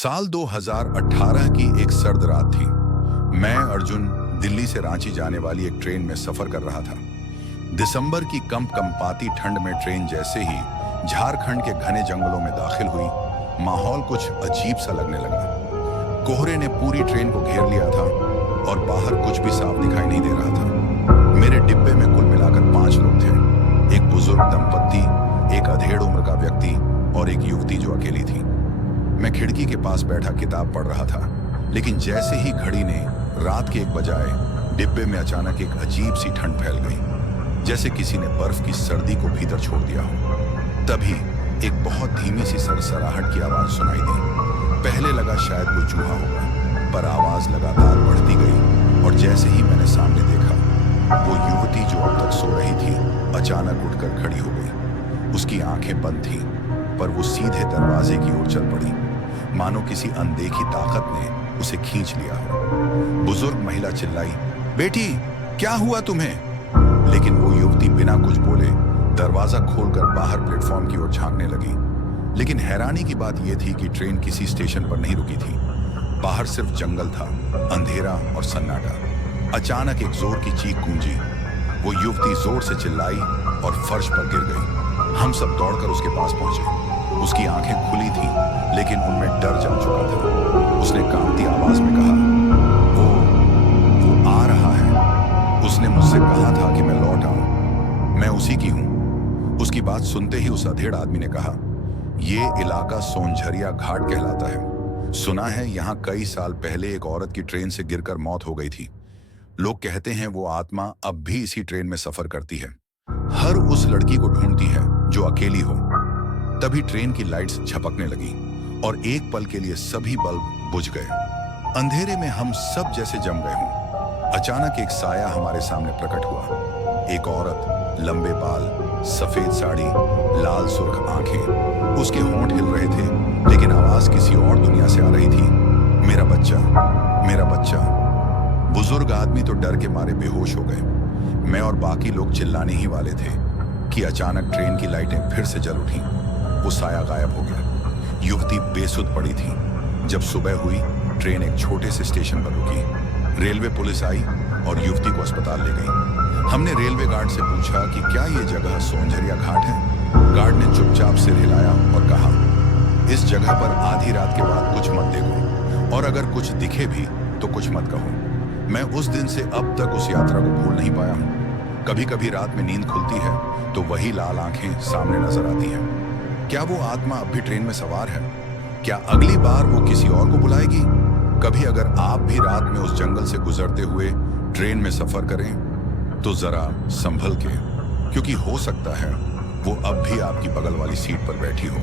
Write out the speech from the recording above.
साल 2018 की एक सर्द रात थी। मैं अर्जुन दिल्ली से रांची जाने वाली एक ट्रेन में सफर कर रहा था। दिसंबर की कंपकंपाती ठंड में ट्रेन जैसे ही झारखंड के घने जंगलों में दाखिल हुई, माहौल कुछ अजीब सा लगने लगा। कोहरे ने पूरी ट्रेन को घेर लिया था और बाहर कुछ भी साफ दिखाई नहीं दे रहा था। मेरे डिब्बे में कुल मिलाकर 5 लोग थे। एक बुजुर्ग दंपत्ति, एक अधेड़ उम्र का व्यक्ति और एक युवती जो अकेली थी। मैं खिड़की के पास बैठा किताब पढ़ रहा था, लेकिन जैसे ही घड़ी ने रात के 1 बजाए, डिब्बे में अचानक एक अजीब सी ठंड फैल गई, जैसे किसी ने बर्फ की सर्दी को भीतर छोड़ दिया हो। तभी एक बहुत धीमी सी सरसराहट की आवाज सुनाई दी। पहले लगा शायद कोई चूहा होगा, पर आवाज लगातार बढ़ती गई और जैसे ही मैंने सामने देखा, वो युवती जो अब तक सो रही थी अचानक उठकर खड़ी हो गई। उसकी आंखें बंद थीं, पर वो सीधे दरवाजे की ओर चल पड़ी, मानो किसी अनदेखी ताकत ने उसे खींच लिया हो। बुजुर्ग महिला चिल्लाई, बेटी क्या हुआ तुम्हें? लेकिन वो युवती बिना कुछ बोले दरवाजा खोलकर बाहर प्लेटफॉर्म की ओर झांकने लगी। लेकिन हैरानी की बात यह थी कि ट्रेन किसी स्टेशन पर नहीं रुकी थी। बाहर सिर्फ जंगल था, अंधेरा और सन्नाटा। अचानक एक जोर की चीख गूंजी। वो युवती जोर से चिल्लाई और फर्श पर गिर गई। हम सब दौड़कर उसके पास पहुंचे। उसकी आंखें खुली थीं, लेकिन उनमें डर जम चुका था। उसने कांपती आवाज में कहा, वो आ रहा है। उसने मुझसे कहा था कि मैं लौट आऊं। मैं उसी की हूं। उसकी बात सुनते ही उस अधेड़ आदमी ने कहा, ये इलाका सोनझरिया घाट कहलाता है। सुना है यहाँ कई साल पहले एक औरत की ट्रेन से गिरकर मौत हो गई थी। लोग कहते हैं वो आत्मा अब भी इसी ट्रेन में सफर करती है, हर उस लड़की को ढूंढती है जो अकेली हो। तभी ट्रेन की लाइट्स झपकने लगी और एक पल के लिए सभी बल्ब बुझ गए। अंधेरे में हम सब जैसे जम गए हों। अचानक एक साया हमारे सामने प्रकट हुआ। एक औरत, लंबे बाल, सफेद साड़ी, लाल सुर्ख आंखें। उसके होंठ हिल रहे थे, लेकिन आवाज किसी और दुनिया से आ रही थी। मेरा बच्चा, मेरा बच्चा। बुजुर्ग आदमी तो डर के मारे बेहोश हो गए। मैं और बाकी लोग चिल्लाने ही वाले थे कि अचानक ट्रेन की लाइटें फिर से जल उठी। वो साया गायब हो गया। युवती बेसुध पड़ी थी। जब सुबह हुई, ट्रेन एक छोटे से स्टेशन पर रुकी। रेलवे पुलिस आई और युवती को अस्पताल ले गई। हमने रेलवे गार्ड से पूछा कि क्या ये जगह सोनझरिया घाट है। गार्ड ने चुपचाप सिर हिलाया और कहा, इस जगह पर आधी रात के बाद कुछ मत देखो, और अगर कुछ दिखे भी तो कुछ मत कहो। मैं उस दिन से अब तक उस यात्रा को भूल नहीं पाया हूँ। कभी कभी रात में नींद खुलती है तो वही लाल आंखें सामने नजर आती हैं। क्या वो आत्मा अब भी ट्रेन में सवार है? क्या अगली बार वो किसी और को बुलाएगी? कभी अगर आप भी रात में उस जंगल से गुजरते हुए ट्रेन में सफर करें तो जरा संभल के, क्योंकि हो सकता है वो अब भी आपकी बगल वाली सीट पर बैठी हो।